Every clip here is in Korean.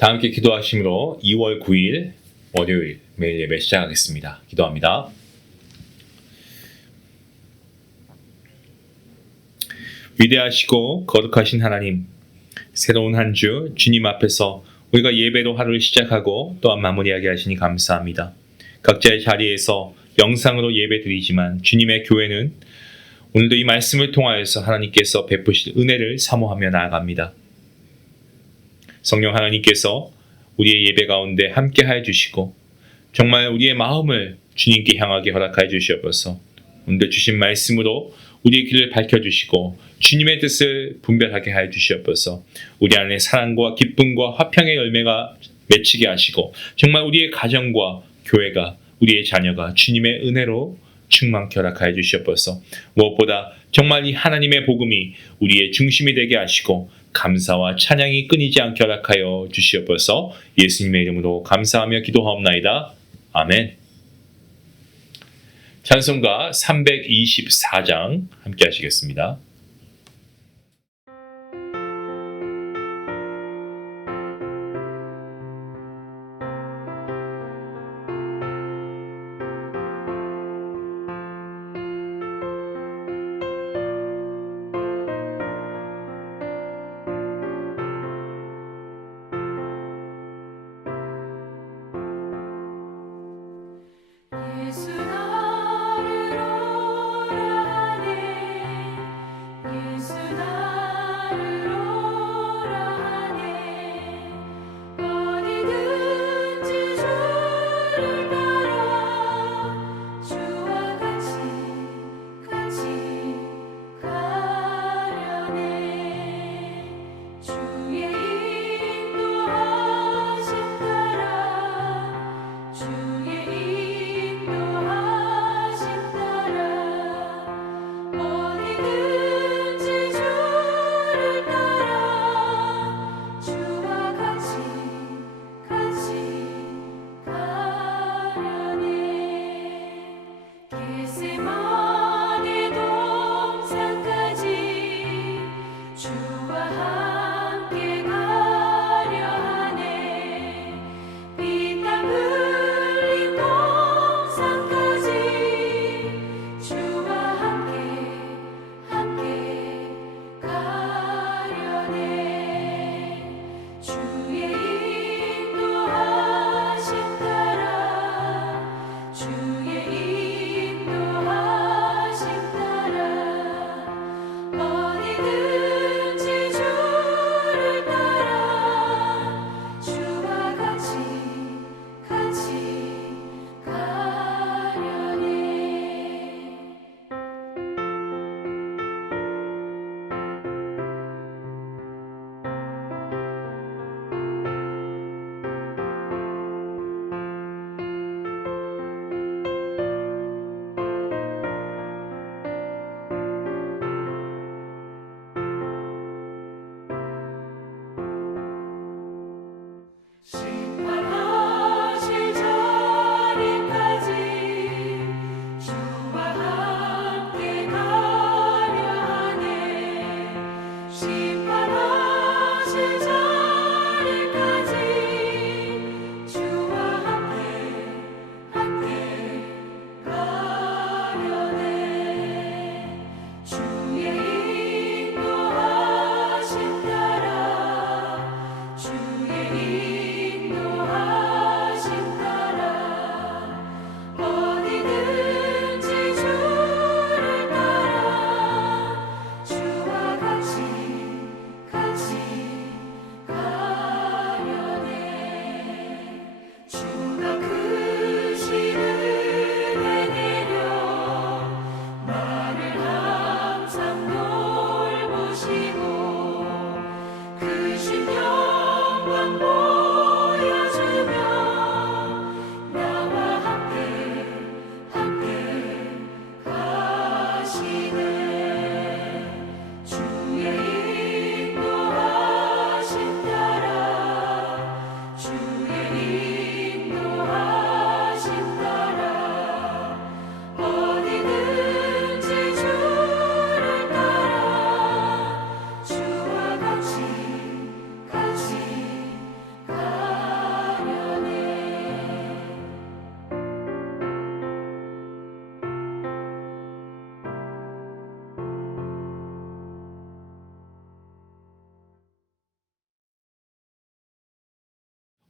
다 함께 기도하심으로 2월 9일 월요일 매일 예배 시작하겠습니다. 기도합니다. 위대하시고 거룩하신 하나님, 새로운 한 주 주님 앞에서 우리가 예배로 하루를 시작하고 또한 마무리하게 하시니 감사합니다. 각자의 자리에서 영상으로 예배드리지만 주님의 교회는 오늘도 이 말씀을 통하여서 하나님께서 베푸실 은혜를 사모하며 나아갑니다. 성령 하나님께서 우리의 예배 가운데 함께하여 주시고 정말 우리의 마음을 주님께 향하게 허락하여 주시옵소서. 오늘 주신 말씀으로 우리의 길을 밝혀주시고 주님의 뜻을 분별하게 하여 주시옵소서. 우리 안에 사랑과 기쁨과 화평의 열매가 맺히게 하시고 정말 우리의 가정과 교회가 우리의 자녀가 주님의 은혜로 충만케 허락하여 주시옵소서. 무엇보다 정말 이 하나님의 복음이 우리의 중심이 되게 하시고 감사와 찬양이 끊이지 않게 허락하여 주시옵소서. 예수님의 이름으로 감사하며 기도하옵나이다. 아멘. 찬송가 324장 함께 하시겠습니다.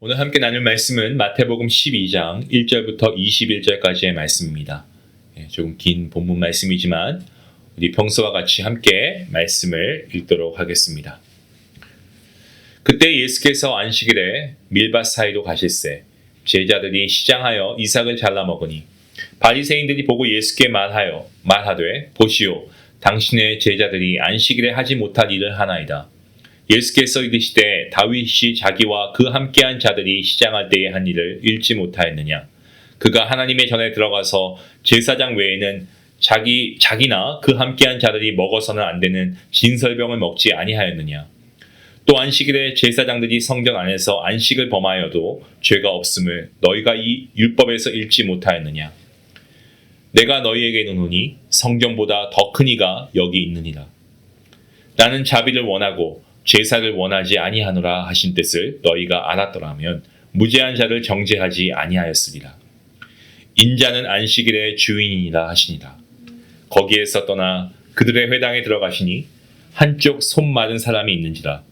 오늘 함께 나눌 말씀은 마태복음 12장 1절부터 21절까지의 말씀입니다. 조금 긴 본문 말씀이지만 우리 평소와 같이 함께 말씀을 읽도록 하겠습니다. 그때 예수께서 안식일에 밀밭 사이로 가실새 제자들이 시장하여 이삭을 잘라 먹으니 바리새인들이 보고 예수께 말하되 보시오 당신의 제자들이 안식일에 하지 못할 일을 하나이다. 예수께서 이르시되 다윗이 자기와 그 함께한 자들이 시장할 때에 한 일을 읽지 못하였느냐. 그가 하나님의 전에 들어가서 제사장 외에는 자기나 그 함께한 자들이 먹어서는 안 되는 진설병을 먹지 아니하였느냐. 또 안식일에 제사장들이 성전 안에서 안식을 범하여도 죄가 없음을 너희가 이 율법에서 읽지 못하였느냐. 내가 너희에게 이르노니 성전보다 더 큰 이가 여기 있느니라. 나는 자비를 원하고 제사를 원하지 아니하노라 하신 뜻을 너희가 알았더라면 무죄한 자를 정죄하지 아니하였으리라. 인자는 안식일의 주인이니라 하시니라. 거기에서 떠나 그들의 회당에 들어가시니 한쪽 손 마른 사람이 있는지라.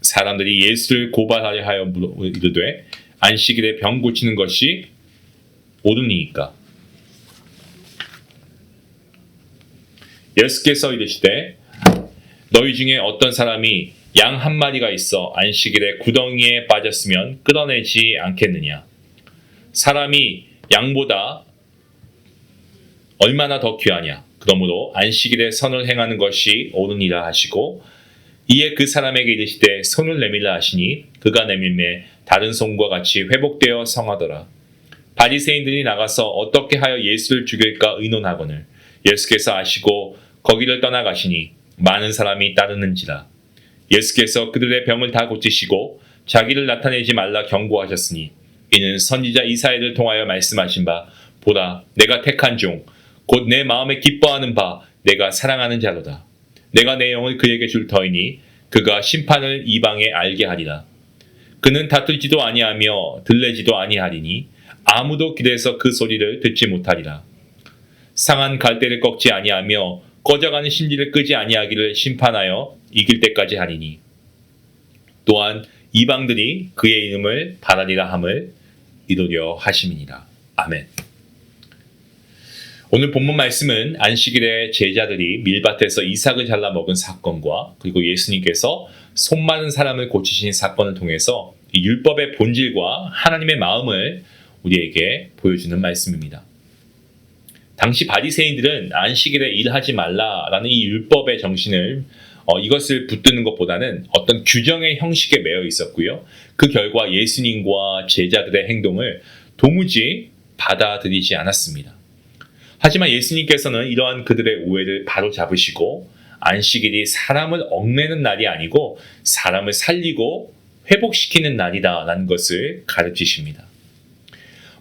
사람들이 예수를 고발하려 하여 이르되 안식일에 병 고치는 것이 옳으니이까. 예수께서 이르시되 너희 중에 어떤 사람이 양 한 마리가 있어 안식일에 구덩이에 빠졌으면 끌어내지 않겠느냐. 사람이 양보다 얼마나 더 귀하냐. 그러므로 안식일에 선을 행하는 것이 옳으니라 하시고 이에 그 사람에게 이르시되 손을 내밀라 하시니 그가 내밀매 다른 손과 같이 회복되어 성하더라. 바리새인들이 나가서 어떻게 하여 예수를 죽일까 의논하거늘 예수께서 아시고 거기를 떠나가시니 많은 사람이 따르는지라. 예수께서 그들의 병을 다 고치시고 자기를 나타내지 말라 경고하셨으니 이는 선지자 이사야를 통하여 말씀하신 바 보라 내가 택한 종 곧 내 마음에 기뻐하는 바 내가 사랑하는 자로다. 내가 내 영을 그에게 줄 터이니 그가 심판을 이방에 알게 하리라. 그는 다투지도 아니하며 들레지도 아니하리니 아무도 길에서 그 소리를 듣지 못하리라. 상한 갈대를 꺾지 아니하며 꺼져가는 심지를 끄지 아니하기를 심판하여 이길 때까지 하리니 또한 이방들이 그의 이름을 바라리라 함을 이루려 하심이니라. 아멘. 오늘 본문 말씀은 안식일에 제자들이 밀밭에서 이삭을 잘라 먹은 사건과 그리고 예수님께서 손 마른 사람을 고치신 사건을 통해서 이 율법의 본질과 하나님의 마음을 우리에게 보여주는 말씀입니다. 당시 바리새인들은 안식일에 일하지 말라라는 이 율법의 정신을 이것을 붙드는 것보다는 어떤 규정의 형식에 매여 있었고요. 그 결과 예수님과 제자들의 행동을 도무지 받아들이지 않았습니다. 하지만 예수님께서는 이러한 그들의 오해를 바로잡으시고 안식일이 사람을 얽매는 날이 아니고 사람을 살리고 회복시키는 날이다라는 것을 가르치십니다.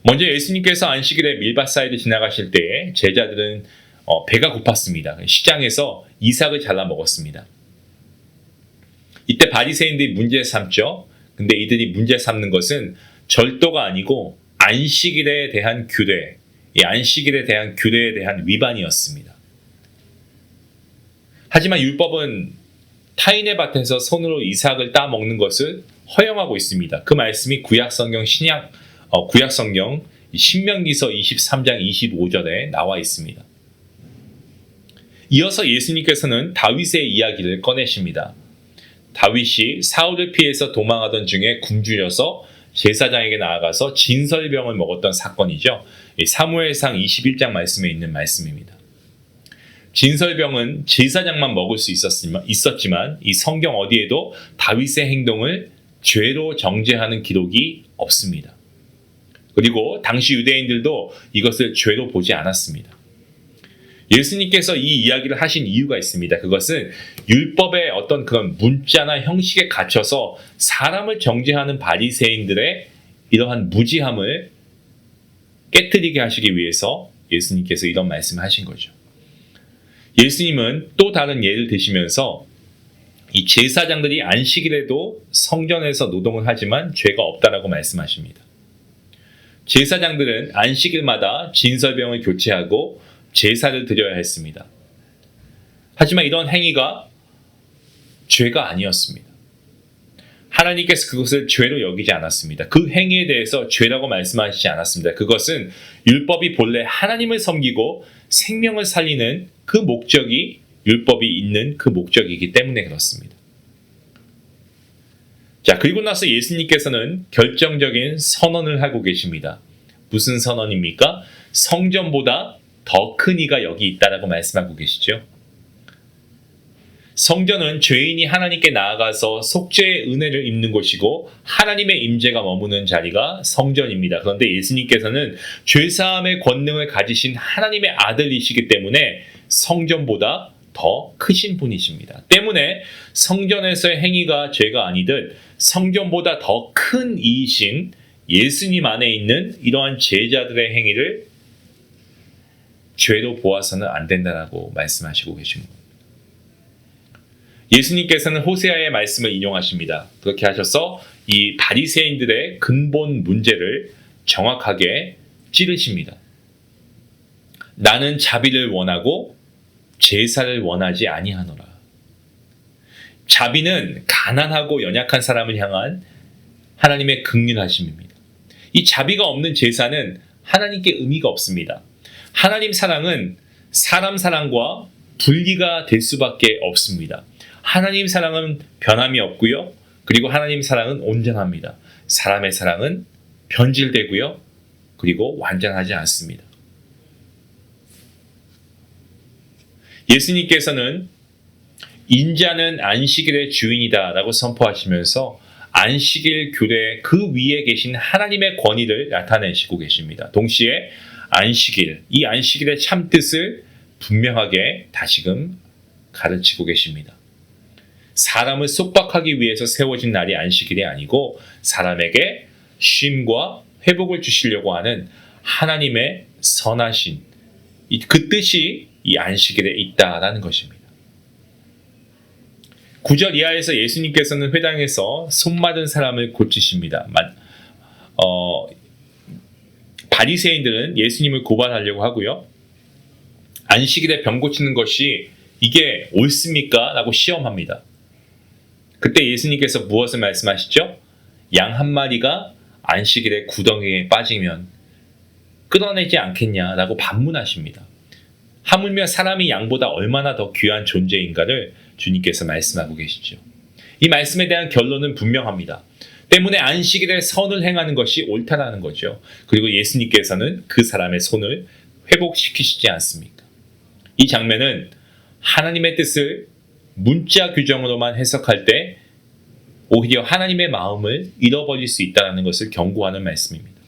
먼저 예수님께서 안식일에 밀밭 사이를 지나가실 때에 제자들은 배가 고팠습니다. 시장에서 이삭을 잘라 먹었습니다. 이때 바리새인들이 문제 삼죠. 근데 이들이 문제 삼는 것은 절도가 아니고 안식일에 대한 규례, 이 안식일에 대한 규례에 대한 위반이었습니다. 하지만 율법은 타인의 밭에서 손으로 이삭을 따 먹는 것을 허용하고 있습니다. 그 말씀이 구약성경 신명기서 23장 25절에 나와 있습니다. 이어서 예수님께서는 다윗의 이야기를 꺼내십니다. 다윗이 사울을 피해서 도망하던 중에 굶주려서 제사장에게 나아가서 진설병을 먹었던 사건이죠. 사무엘상 21장 말씀에 있는 말씀입니다. 진설병은 제사장만 먹을 수 있었지만 이 성경 어디에도 다윗의 행동을 죄로 정죄하는 기록이 없습니다. 그리고 당시 유대인들도 이것을 죄로 보지 않았습니다. 예수님께서 이 이야기를 하신 이유가 있습니다. 그것은 율법의 어떤 그런 문자나 형식에 갇혀서 사람을 정죄하는 바리새인들의 이러한 무지함을 깨트리게 하시기 위해서 예수님께서 이런 말씀을 하신 거죠. 예수님은 또 다른 예를 드시면서 이 제사장들이 안식일에도 성전에서 노동을 하지만 죄가 없다라고 말씀하십니다. 제사장들은 안식일마다 진설병을 교체하고 제사를 드려야 했습니다. 하지만 이런 행위가 죄가 아니었습니다. 하나님께서 그것을 죄로 여기지 않았습니다. 그 행위에 대해서 죄라고 말씀하시지 않았습니다. 그것은 율법이 본래 하나님을 섬기고 생명을 살리는 그 목적이 율법이 있는 그 목적이기 때문에 그렇습니다. 자, 그리고 나서 예수님께서는 결정적인 선언을 하고 계십니다. 무슨 선언입니까? 성전보다 더 큰 이가 여기 있다라고 말씀하고 계시죠. 성전은 죄인이 하나님께 나아가서 속죄의 은혜를 입는 곳이고 하나님의 임재가 머무는 자리가 성전입니다. 그런데 예수님께서는 죄사함의 권능을 가지신 하나님의 아들이시기 때문에 성전보다 더 크신 분이십니다. 때문에 성전에서의 행위가 죄가 아니듯 성전보다 더 큰 이이신 예수님 안에 있는 이러한 제자들의 행위를 죄로 보아서는 안 된다라고 말씀하시고 계십니다. 예수님께서는 호세아의 말씀을 인용하십니다. 그렇게 하셔서 이 바리새인들의 근본 문제를 정확하게 찌르십니다. 나는 자비를 원하고 제사를 원하지 아니하노라. 자비는 가난하고 연약한 사람을 향한 하나님의 긍휼하심입니다. 이 자비가 없는 제사는 하나님께 의미가 없습니다. 하나님 사랑은 사람 사랑과 분리가 될 수밖에 없습니다. 하나님 사랑은 변함이 없고요. 그리고 하나님 사랑은 온전합니다. 사람의 사랑은 변질되고요. 그리고 완전하지 않습니다. 예수님께서는 인자는 안식일의 주인이다라고 선포하시면서 안식일 규례 그 위에 계신 하나님의 권위를 나타내시고 계십니다. 동시에 안식일, 이 안식일의 참뜻을 분명하게 다시금 가르치고 계십니다. 사람을 속박하기 위해서 세워진 날이 안식일이 아니고 사람에게 쉼과 회복을 주시려고 하는 하나님의 선하신 그 뜻이 이 안식일에 있다라는 것입니다. 9절 이하에서 예수님께서는 회당에서 손맞은 사람을 고치십니다. 바리새인들은 예수님을 고발하려고 하고요. 안식일에 병 고치는 것이 이게 옳습니까? 라고 시험합니다. 그때 예수님께서 무엇을 말씀하시죠? 양 한 마리가 안식일에 구덩이에 빠지면 끌어내지 않겠냐라고 반문하십니다. 하물며 사람이 양보다 얼마나 더 귀한 존재인가를 주님께서 말씀하고 계시죠. 이 말씀에 대한 결론은 분명합니다. 때문에 안식일에 선을 행하는 것이 옳다라는 거죠. 그리고 예수님께서는 그 사람의 손을 회복시키시지 않습니까? 이 장면은 하나님의 뜻을 문자 규정으로만 해석할 때 오히려 하나님의 마음을 잃어버릴 수 있다는 것을 경고하는 말씀입니다.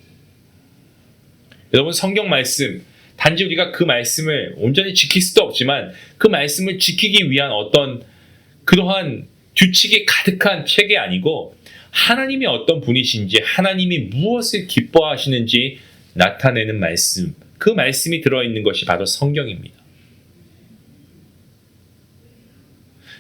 여러분, 성경 말씀, 단지 우리가 그 말씀을 온전히 지킬 수도 없지만 그 말씀을 지키기 위한 어떤 그러한 규칙이 가득한 책이 아니고 하나님이 어떤 분이신지, 하나님이 무엇을 기뻐하시는지 나타내는 말씀, 그 말씀이 들어있는 것이 바로 성경입니다.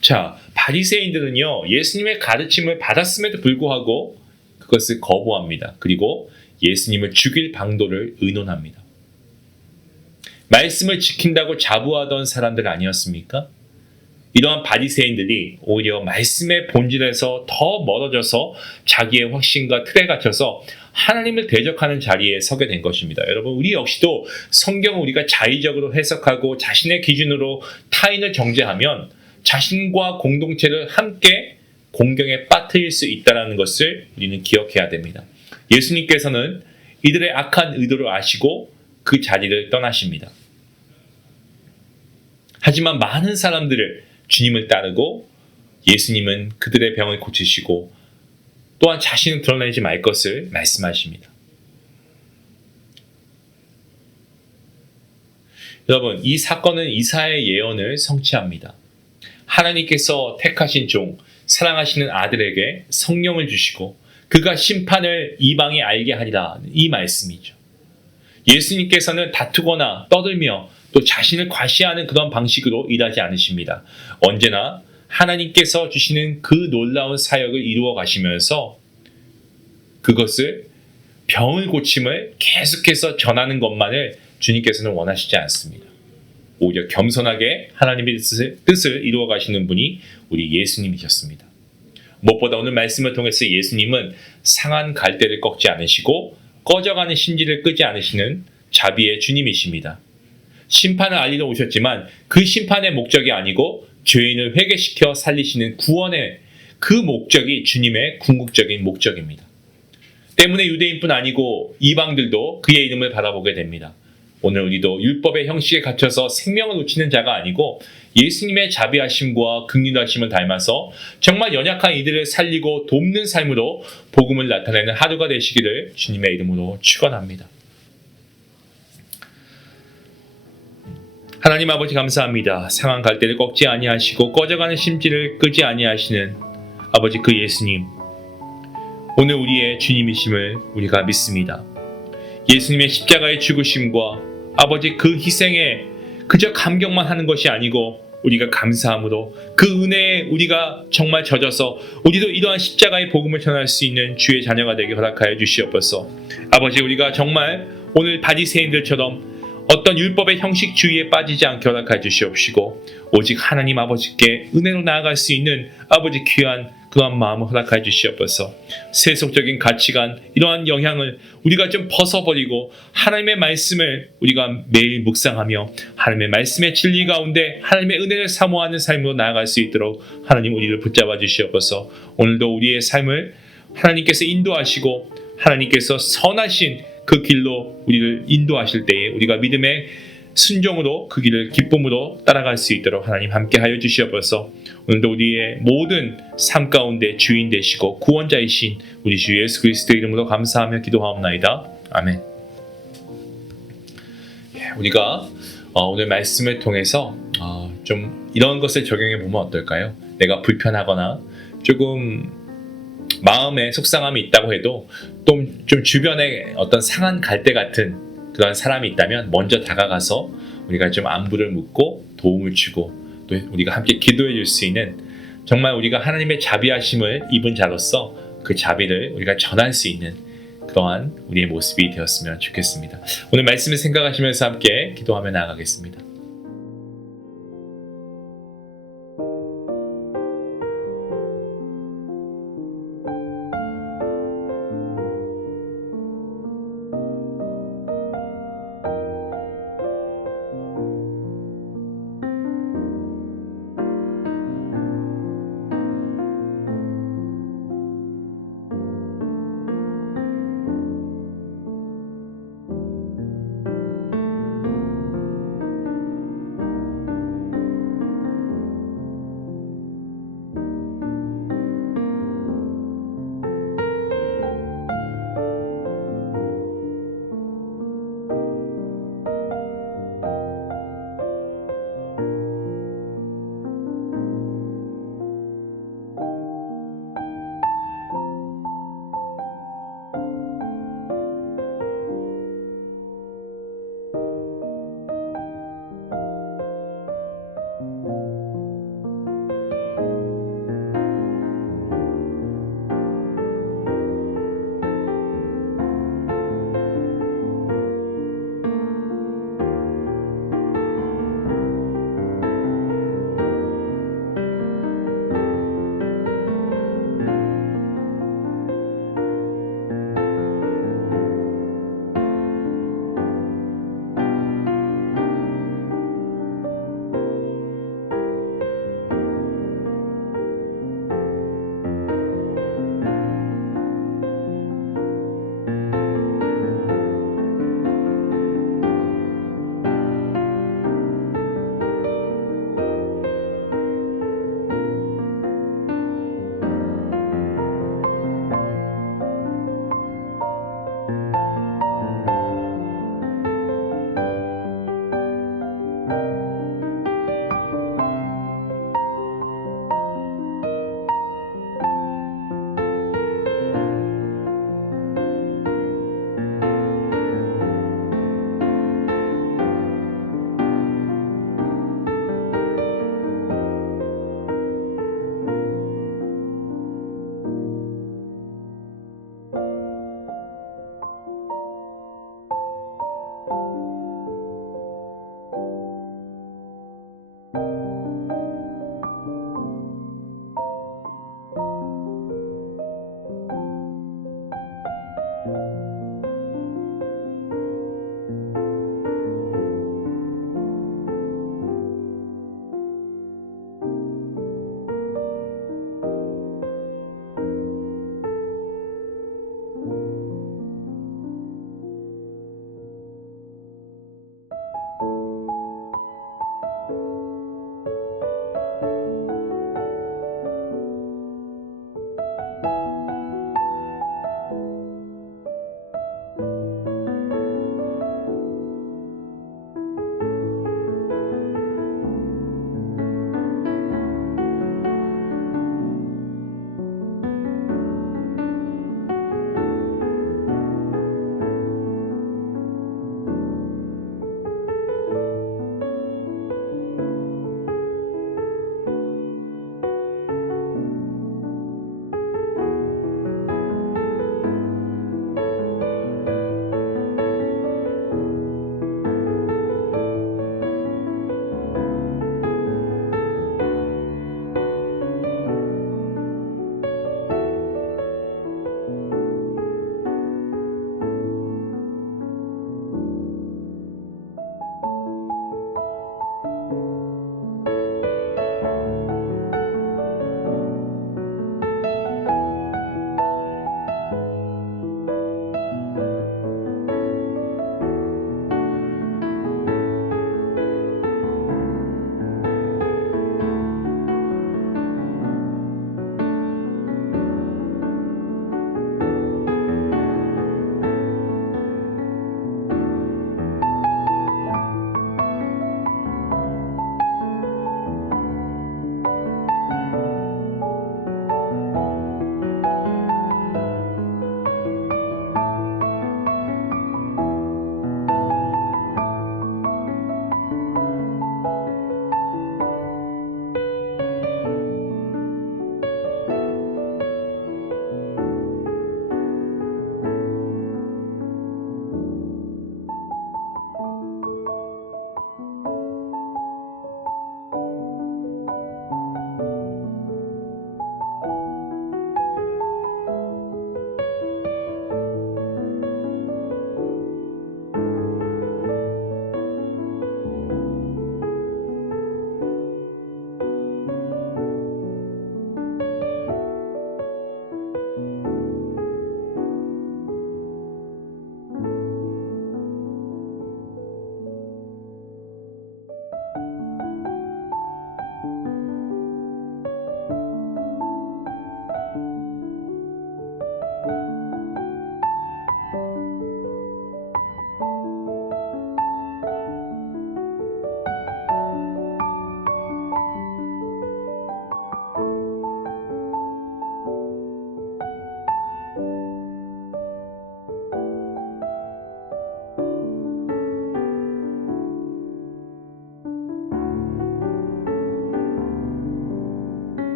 자, 바리새인들은요, 예수님의 가르침을 받았음에도 불구하고 그것을 거부합니다. 그리고 예수님을 죽일 방도를 의논합니다. 말씀을 지킨다고 자부하던 사람들 아니었습니까? 이러한 바리새인들이 오히려 말씀의 본질에서 더 멀어져서 자기의 확신과 틀에 갇혀서 하나님을 대적하는 자리에 서게 된 것입니다. 여러분, 우리 역시도 성경을 우리가 자의적으로 해석하고 자신의 기준으로 타인을 정죄하면 자신과 공동체를 함께 공경에 빠뜨릴 수 있다는 것을 우리는 기억해야 됩니다. 예수님께서는 이들의 악한 의도를 아시고 그 자리를 떠나십니다. 하지만 많은 사람들을 주님을 따르고 예수님은 그들의 병을 고치시고 또한 자신을 드러내지 말 것을 말씀하십니다. 여러분, 이 사건은 이사야의 예언을 성취합니다. 하나님께서 택하신 종, 사랑하시는 아들에게 성령을 주시고 그가 심판을 이방에 알게 하리라, 이 말씀이죠. 예수님께서는 다투거나 떠들며 또 자신을 과시하는 그런 방식으로 일하지 않으십니다. 언제나 하나님께서 주시는 그 놀라운 사역을 이루어 가시면서 그것을 병을 고침을 계속해서 전하는 것만을 주님께서는 원하시지 않습니다. 오히려 겸손하게 하나님의 뜻을 이루어 가시는 분이 우리 예수님이셨습니다. 무엇보다 오늘 말씀을 통해서 예수님은 상한 갈대를 꺾지 않으시고 꺼져가는 심지를 끄지 않으시는 자비의 주님이십니다. 심판을 알리러 오셨지만 그 심판의 목적이 아니고 죄인을 회개시켜 살리시는 구원의 그 목적이 주님의 궁극적인 목적입니다. 때문에 유대인뿐 아니고 이방들도 그의 이름을 바라보게 됩니다. 오늘 우리도 율법의 형식에 갇혀서 생명을 놓치는 자가 아니고 예수님의 자비하심과 긍휼하심을 닮아서 정말 연약한 이들을 살리고 돕는 삶으로 복음을 나타내는 하루가 되시기를 주님의 이름으로 축원합니다. 하나님 아버지 감사합니다. 상한 갈대를 꺾지 아니하시고 꺼져가는 심지를 끄지 아니하시는 아버지 그 예수님, 오늘 우리의 주님이심을 우리가 믿습니다. 예수님의 십자가의 죽으심과 아버지 그 희생에 그저 감격만 하는 것이 아니고 우리가 감사함으로 그 은혜에 우리가 정말 젖어서 우리도 이러한 십자가의 복음을 전할 수 있는 주의 자녀가 되게 허락하여 주시옵소서. 아버지, 우리가 정말 오늘 바리새인들처럼 어떤 율법의 형식주의에 빠지지 않게 허락하여 주시옵시고 오직 하나님 아버지께 은혜로 나아갈 수 있는 아버지 귀한 그러한 마음을 허락하여 주시옵소서. 세속적인 가치관, 이러한 영향을 우리가 좀 벗어버리고 하나님의 말씀을 우리가 매일 묵상하며 하나님의 말씀의 진리 가운데 하나님의 은혜를 사모하는 삶으로 나아갈 수 있도록 하나님 우리를 붙잡아 주시옵소서. 오늘도 우리의 삶을 하나님께서 인도하시고 하나님께서 선하신 그 길로 우리를 인도하실 때에 우리가 믿음의 순종으로 그 길을 기쁨으로 따라갈 수 있도록 하나님 함께하여 주시옵소서. 오늘도 우리의 모든 삶 가운데 주인 되시고 구원자이신 우리 주 예수 그리스도 이름으로 감사하며 기도하옵나이다. 아멘. 우리가 오늘 말씀을 통해서 좀 이런 것을 적용해 보면 어떨까요? 내가 불편하거나 조금 마음에 속상함이 있다고 해도 좀 주변에 어떤 상한 갈대 같은 그런 사람이 있다면 먼저 다가가서 우리가 좀 안부를 묻고 도움을 주고 또 우리가 함께 기도해 줄 수 있는 정말 우리가 하나님의 자비하심을 입은 자로서 그 자비를 우리가 전할 수 있는 그러한 우리의 모습이 되었으면 좋겠습니다. 오늘 말씀을 생각하시면서 함께 기도하며 나아가겠습니다.